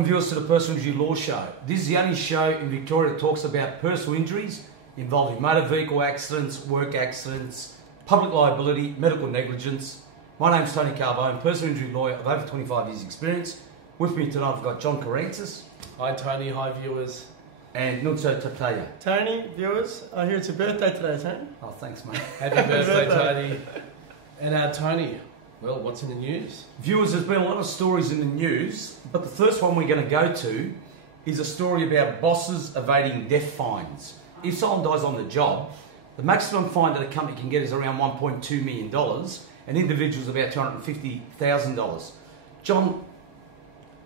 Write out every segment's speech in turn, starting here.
Welcome viewers to the Personal Injury Law Show. This is the only show in Victoria that talks about personal injuries involving motor vehicle accidents, work accidents, public liability, medical negligence. My name's Tony Carbone, personal injury lawyer of over 25 years experience. With me tonight I've got John Karantzis. Hi Tony, hi viewers. And Nunso Tataya. Tony, viewers, I hear it's your birthday today, Tony. Oh, thanks mate. Happy birthday Tony. And Tony, well, what's in the news? Viewers, there's been a lot of stories in the news, but the first one we're going to go to is a story about bosses evading death fines. If someone dies on the job, the maximum fine that a company can get is around $1.2 million, and individuals about $250,000. John,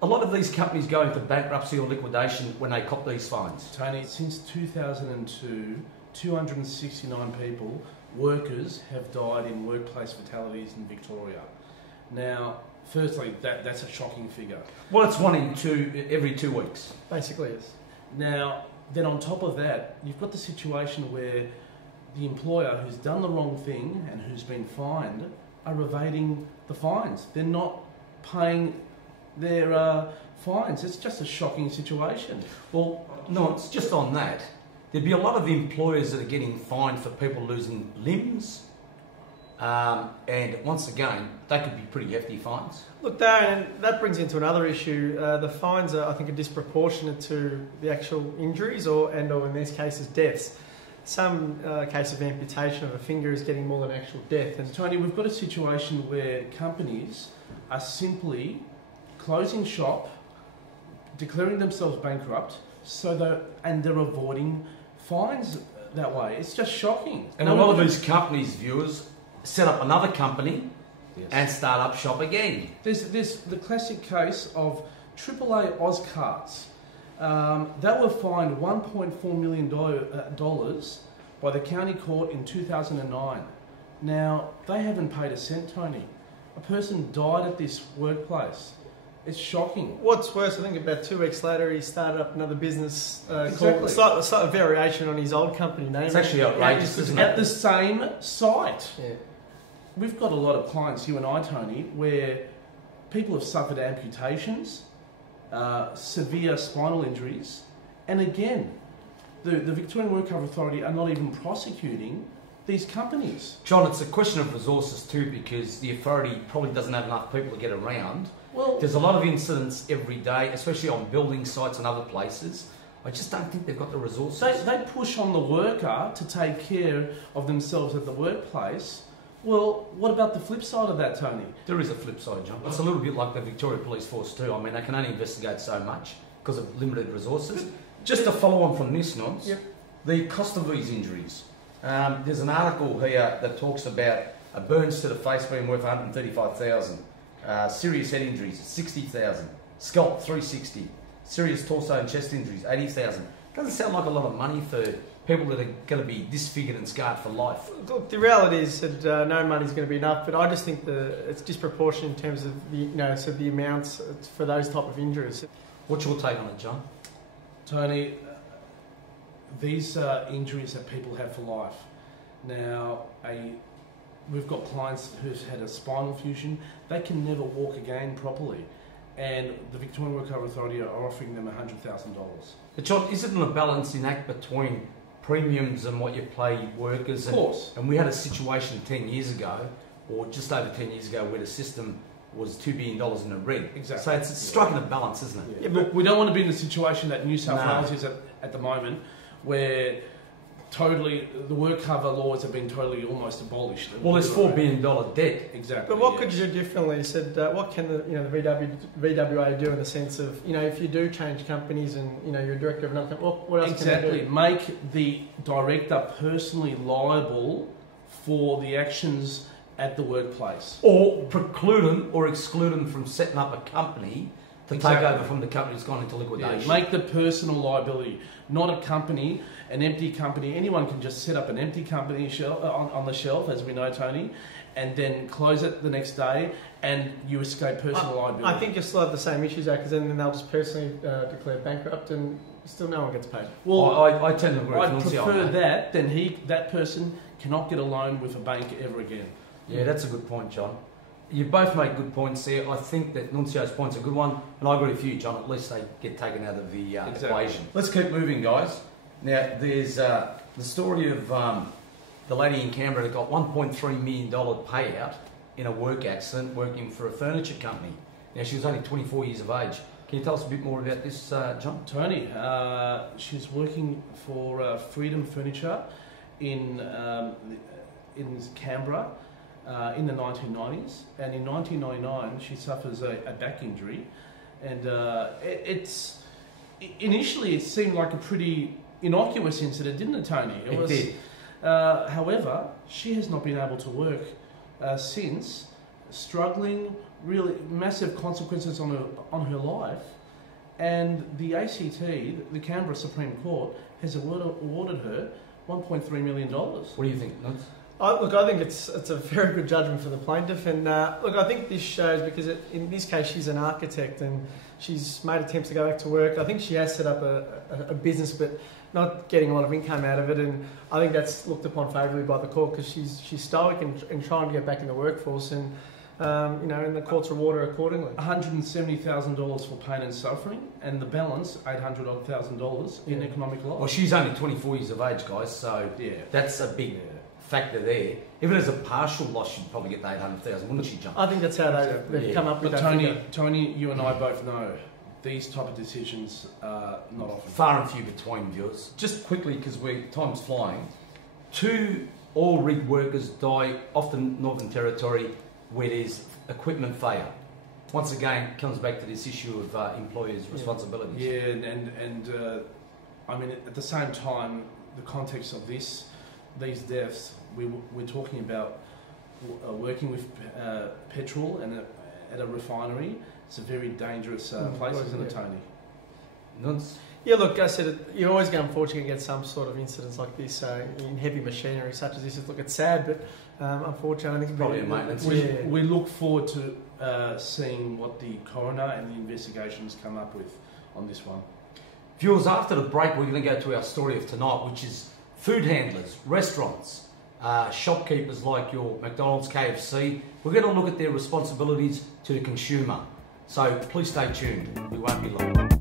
a lot of these companies go into bankruptcy or liquidation when they cop these fines. Tony, since 2002, 269 people, workers, have died in workplace fatalities in Victoria. Now, firstly, that's a shocking figure. Well, it's one in every 2 weeks. Basically, yes. Now, then on top of that, you've got the situation where the employer who's done the wrong thing and who's been fined are evading the fines. They're not paying their fines. It's just a shocking situation. Well, no, it's just on that. There'd be a lot of employers that are getting fined for people losing limbs. And once again, they could be pretty hefty fines. Look, Darren, that brings into another issue. The fines are, I think, are disproportionate to the actual injuries or in these cases, deaths. Some case of amputation of a finger is getting more than actual death. And Tony, we've got a situation where companies are simply closing shop, declaring themselves bankrupt, and they're avoiding fines that way. It's just shocking. And a lot of these companies, viewers, set up another company and start up shop again. There's the classic case of AAA Ozcarts. They were fined $1.4 million by the county court in 2009. Now, they haven't paid a cent, Tony. A person died at this workplace. It's shocking. What's worse, I think about 2 weeks later, he started up another business Exactly. called a slight variation on his old company name. It's actually outrageous, isn't At it? the same site. Yeah. We've got a lot of clients, you and I, Tony, where people have suffered amputations, severe spinal injuries, and again, the Victorian Work Cover Authority are not even prosecuting these companies. John, it's a question of resources too, because the authority probably doesn't have enough people to get around. Well, There's a lot of incidents every day, especially on building sites and other places. I just don't think they've got the resources. they push on the worker to take care of themselves at the workplace. Well, what about the flip side of that, Tony? There is a flip side, John. It's a little bit like the Victoria Police Force too. I mean, they can only investigate so much because of limited resources. Just to follow on from this, Nons, the cost of these injuries. There's an article here that talks about a burns to the face being worth $135,000, serious head injuries $60,000, scalp $360,000, serious torso and chest injuries $80,000. Doesn't sound like a lot of money for people that are going to be disfigured and scarred for life. Look, the reality is that no money's going to be enough, but I just think it's disproportionate in terms of the amounts for those type of injuries. What's your take on it, John? Tony, these are injuries that people have for life. Now, we've got clients who've had a spinal fusion. They can never walk again properly. And the Victorian Work Cover Authority are offering them $100,000. But John, is it a balancing act between premiums and what you pay workers? Of course. And we had a situation 10 years ago, or just over 10 years ago, where the system was $2 billion in the red. Exactly. So it's striking a balance, isn't it? Yeah, but we don't want to be in the situation that New South No. Wales is at the moment, where totally the work cover laws have been totally almost abolished. Well, there's $4 billion debt. Exactly. But what could you do differently? You said, what can the VWA do in the sense of, if you do change companies and, you're a director of another company, what else Exactly. can you do? Make the director personally liable for the actions at the workplace. Or preclude them or exclude them from setting up a company to take Exactly. over from the company that's gone into liquidation. Yeah, make the personal liability, not a company, an empty company. Anyone can just set up an empty company on the shelf, as we know, Tony, and then close it the next day, and you escape personal liability. I think you'll still have the same issues, because then they'll just personally declare bankrupt and still no one gets paid. Well, I tend to agree with I'd Nancy on prefer that. that than that person cannot get a loan with a bank ever again. Yeah, that's a good point, John. You both make good points there. I think that Nuncio's point's a good one, and I agree with you, John. At least they get taken out of the equation. Let's keep moving, guys. Now, there's the story of the lady in Canberra that got $1.3 million payout in a work accident working for a furniture company. Now, she was only 24 years of age. Can you tell us a bit more about this, John? Tony, she's working for Freedom Furniture in Canberra in the 1990s, and in 1999 she suffers a back injury, and initially it seemed like a pretty innocuous incident, didn't it, Tony? It did. However, she has not been able to work since, struggling, really massive consequences on her life, and the ACT, the Canberra Supreme Court, has awarded her $1.3 million. What do you think, Nuns? Look, I think it's a very good judgment for the plaintiff, and look, I think this shows, because in this case she's an architect and she's made attempts to go back to work. I think she has set up a business, but not getting a lot of income out of it, and I think that's looked upon favourably by the court, because she's stoic and trying to get back in the workforce, and and the courts reward her accordingly. $170,000 for pain and suffering, and the balance $800,000 in economic loss. Well, she's only 24 years of age, guys, so that's a big factor there. If it is a partial loss, she'd probably get the $800,000, wouldn't she, John? I think that's how they've come up with but that figure. Tony, you and I both know these type of decisions are not often. Far and few between, viewers. Just quickly, because time's flying. 2 all-rig workers die, often Northern Territory, where there's equipment failure. Once again, it comes back to this issue of employers' responsibilities. Yeah, and I mean, at the same time, the context of these deaths, we're talking about working with petrol and at a refinery. It's a very dangerous place, isn't it, Tony? Nuns? Yeah, look, I said you're always going to unfortunately get some sort of incidents like this in heavy machinery such as this. Look, it's sad, but unfortunately, I think probably a maintenance. We look forward to seeing what the coroner and the investigations come up with on this one. Viewers, after the break, we're going to go to our story of tonight, which is food handlers, restaurants, shopkeepers like your McDonald's, KFC. We're going to look at their responsibilities to the consumer. So please stay tuned. We won't be long.